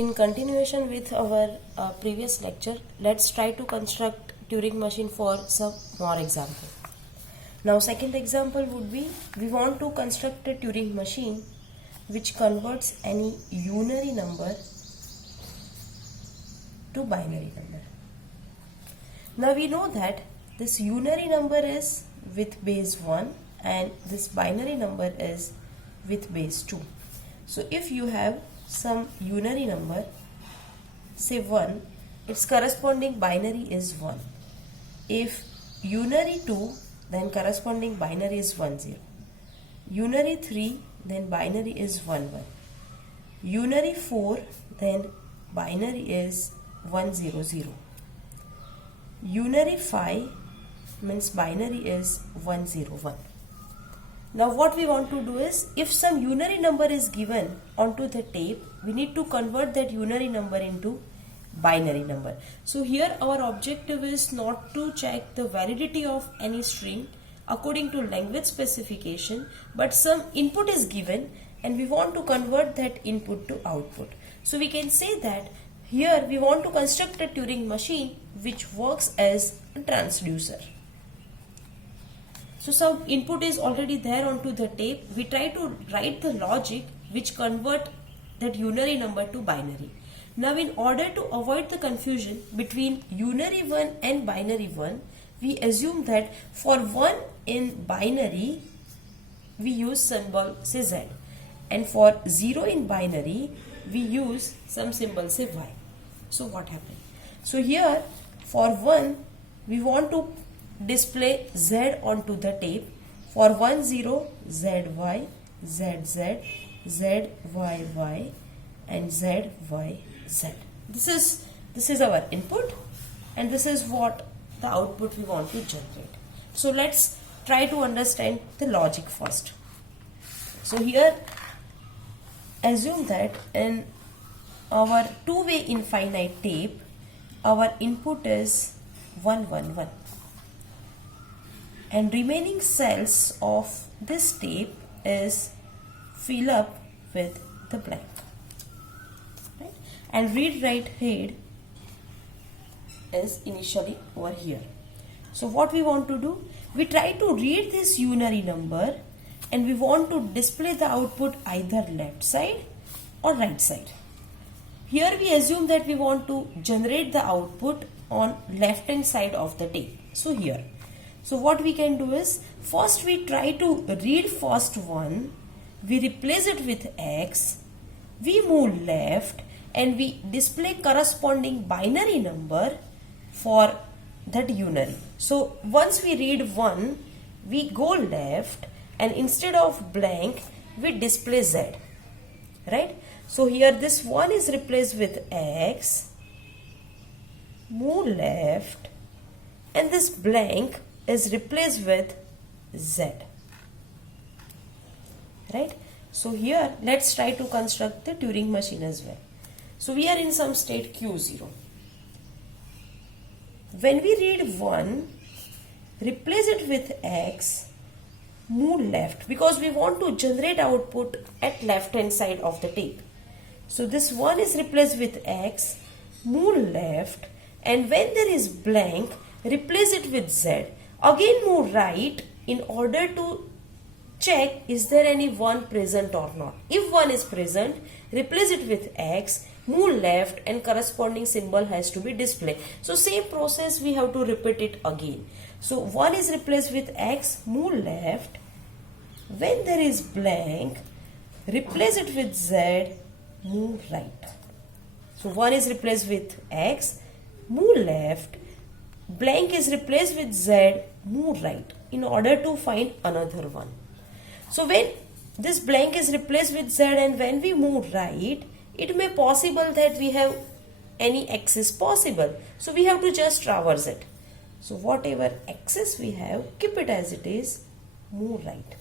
In continuation with our previous lecture, let's try to construct Turing machine for some more example. Now second example would be, we want to construct a Turing machine which converts any unary number to binary number. Now we know that this unary number is with base 1 and this binary number is with base 2. So if you have some unary number, say 1, its corresponding binary is 1. If unary 2, then corresponding binary is 1 0. Unary 3, then binary is 1 1. Unary 4, then binary is 1 0 0. Unary 5 means binary is 1 0 1. Now what we want to do is, if some unary number is given onto the tape, we need to convert that unary number into binary number. So here our objective is not to check the validity of any string according to language specification, but some input is given and we want to convert that input to output. So we can say that here we want to construct a Turing machine which works as a transducer. So some input is already there onto the tape. We try to write the logic which convert that unary number to binary. Now in order to avoid the confusion between unary 1 and binary 1, we assume that for 1 in binary, we use symbol say Z, and for 0 in binary, we use some symbol say Y. So what happened? So here for 1, we want to display Z onto the tape. For 1 0, ZY, ZZ, ZYY and ZYZ. This is our input and this is what the output we want to generate. So let's try to understand the logic first. So here assume that in our two-way infinite tape, our input is 1 1 1. And remaining cells of this tape is fill up with the blank, right? And read write head is initially over here. So what we want to do, we try to read this unary number and we want to display the output either left side or right side. Here we assume that we want to generate the output on left hand side of the tape. So here, so what we can do is, first we try to read first one, we replace it with X, we move left and we display corresponding binary number for that unary. So once we read 1, we go left and instead of blank, we display Z, right? So here this 1 is replaced with X, move left and this blank is replaced with Z, right? So here let's try to construct the Turing machine as well. So we are in some state Q0. When we read 1, replace it with X, move left because we want to generate output at left hand side of the tape. So this 1 is replaced with X, move left and when there is blank, replace it with Z. Again move right in order to check is there any 1 present or not. If 1 is present, replace it with X, move left and corresponding symbol has to be displayed. So same process we have to repeat it again. So 1 is replaced with X, move left. When there is blank, replace it with Z, move right. So 1 is replaced with X, move left. Blank is replaced with Z, move right in order to find another one. So when this blank is replaced with Z and when we move right, it may possible that we have any axis possible. So we have to just traverse it. So whatever axis we have, keep it as it is, move right.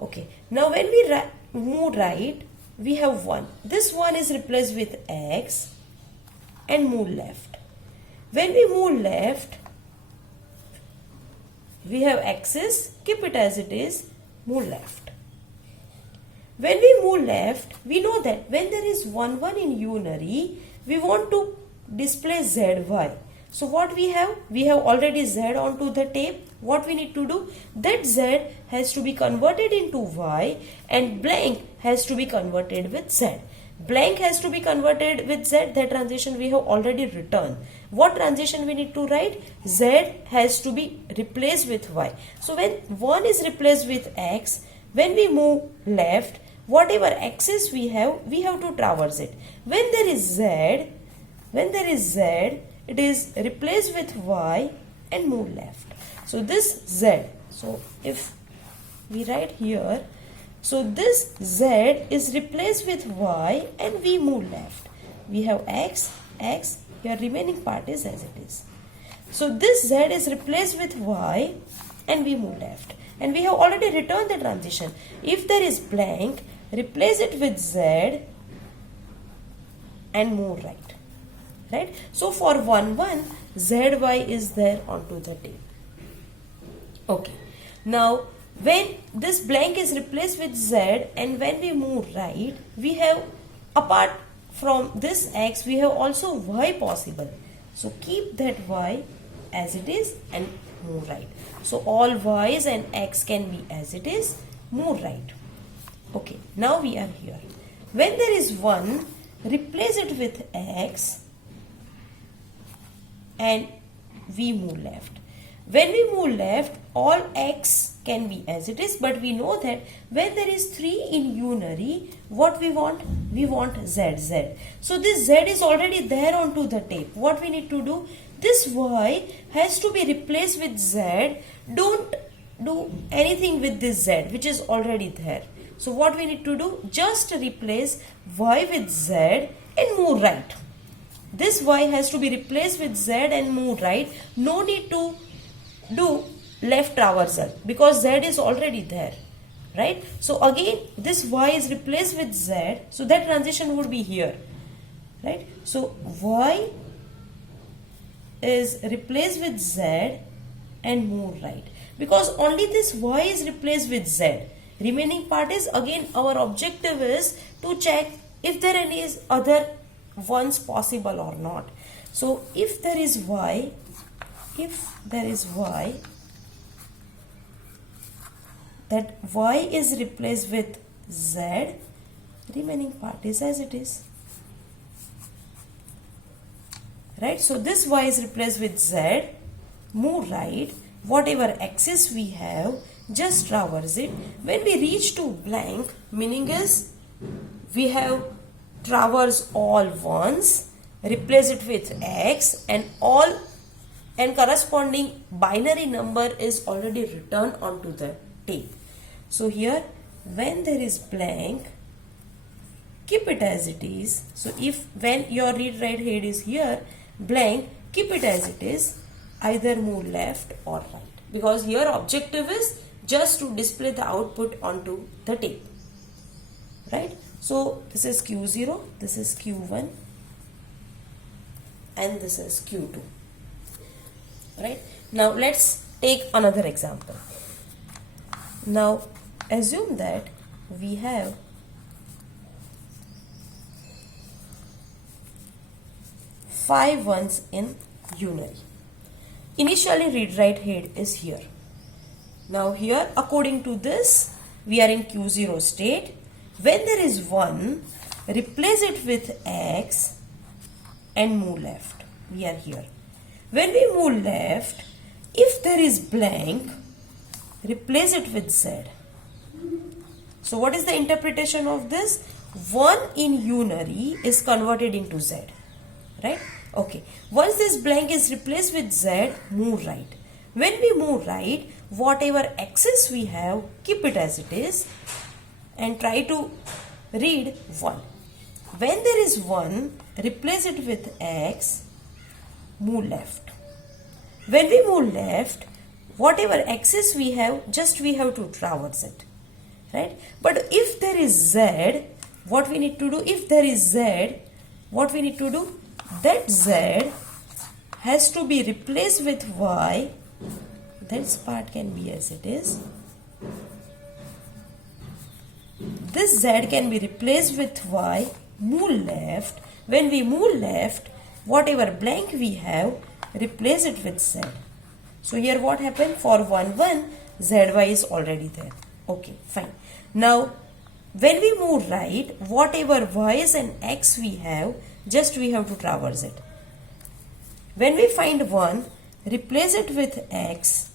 Okay. Now when we move right, we have 1. This 1 is replaced with X and move left. When we move left, we have axis, keep it as it is, move left. When we move left, we know that when there is 1, 1 in unary, we want to display zy. So what we have? We have already z onto the tape. What we need to do? That z has to be converted into y and blank has to be converted with z. Blank has to be converted with z. That transition we have already written. What transition we need to write? Z has to be replaced with y. So when 1 is replaced with x, when we move left, whatever axis we have to traverse it. When there is z, it is replaced with y and move left. So this z, so if we write here, so this z is replaced with y and we move left. We have x, here remaining part is as it is. So this z is replaced with y and we move left. And we have already returned the transition. If there is blank, replace it with z and move right. Right? So for 1, 1, zy is there onto the tape. Okay. Now, when this blank is replaced with z and when we move right, we have, apart from this x, we have also y possible. So keep that y as it is and move right. So all y's and x can be as it is, move right. Okay. Now we are here. When there is 1, replace it with x and we move left. When we move left, all x can be as it is, but we know that when there is 3 in unary, what we want? We want z. So this z is already there onto the tape. What we need to do? This y has to be replaced with z. Don't do anything with this z, which is already there. So what we need to do? Just replace y with z and move right. This y has to be replaced with z and move right. No need to do left traversal because z is already there. Right? So again this y is replaced with z. So that transition would be here. Right? So y is replaced with z and move right. Because only this y is replaced with z. Remaining part is, again our objective is to check if there any other ones possible or not. So if there is y, that y is replaced with z, remaining part is as it is. Right? So this y is replaced with z, move right, whatever axis we have, just traverse it. When we reach to blank, meaning is we have traverse all ones, replace it with x, and corresponding binary number is already written onto the tape. So here when there is blank, keep it as it is. So if when your read write head is here, blank, keep it as it is, either move left or right, because here objective is just to display the output onto the tape. Right? So this is Q0, this is Q1 and this is Q2. Right? Now let's take another example. Now assume that we have five ones in unary. Initially read write head is here. Now here according to this we are in Q0 state. When there is 1, replace it with x and move left. We are here. When we move left, if there is blank, replace it with z. So what is the interpretation of this? 1 in unary is converted into z. Right? Okay. Once this blank is replaced with z, move right. When we move right, whatever axis we have, keep it as it is and try to read 1. When there is 1, replace it with x, move left. When we move left, whatever axis we have, just we have to traverse it. Right? But if there is z, what we need to do? If there is z, what we need to do? That z has to be replaced with y. This part can be as it is. this z can be replaced with y, move left. When we move left, whatever blank we have, replace it with z. So here what happened? For 1, 1, zy is already there. Okay, fine. Now, when we move right, whatever y's and x we have, just we have to traverse it. When we find 1, replace it with x,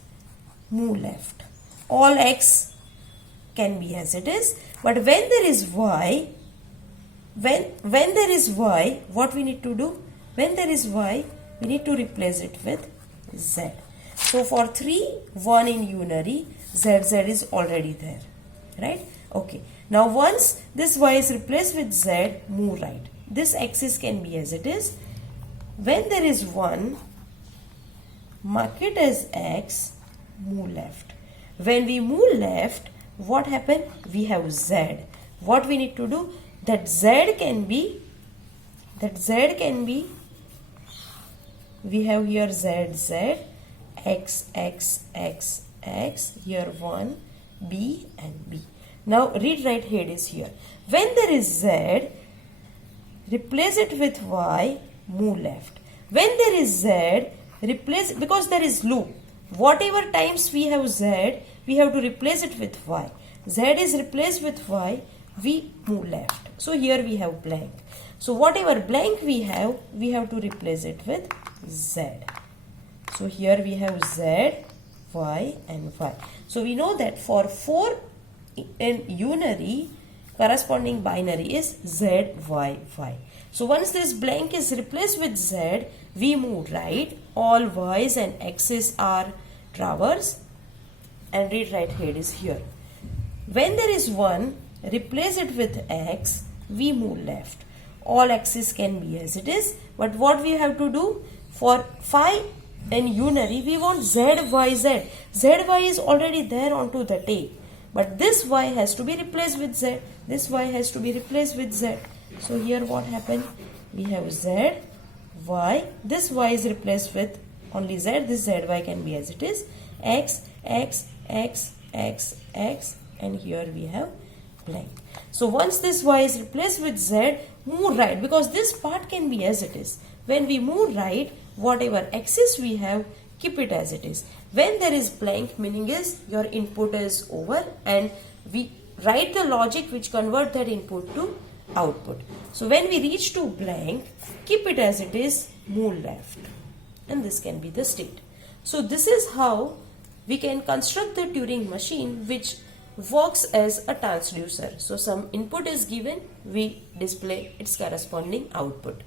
move left. All x can be as it is, but when there is y, when there is y, what we need to do? When there is y, we need to replace it with z. So for 3, 1 in unary, z is already there, right? Okay. Now once this y is replaced with z, move right. This axis can be as it is. When there is 1, mark it as x, move left. When we move left, what happened? We have z. What we need to do? That z can be, we have here z, x, x, x, x, here 1, b and b. Now read right here is here. When there is z, replace it with y, move left. When there is z, replace, because there is loop, whatever times we have z, we have to replace it with y. Z is replaced with y, we move left. So here we have blank. So whatever blank we have to replace it with z. So here we have z, y and y. So we know that for 4 in unary, corresponding binary is z, y, y. So once this blank is replaced with z, we move right. All y's and x's are traverse. And read right here is here. When there is 1, replace it with x, we move left. All x's can be as it is. But what we have to do? For 5 in unary, we want z, y, z. Z, y is already there onto the tape. But this y has to be replaced with z. This y has to be replaced with z. So here what happened? We have z, y. This y is replaced with only z. This z, y can be as it is. X, x, x, x, x. And here we have blank. So once this y is replaced with z, move right. Because this part can be as it is. When we move right, whatever axis we have, keep it as it is. When there is blank, meaning is your input is over and we write the logic which convert that input to output. So when we reach to blank, keep it as it is, move left. And this can be the state. So this is how we can construct the Turing machine which works as a transducer. So some input is given, we display its corresponding output.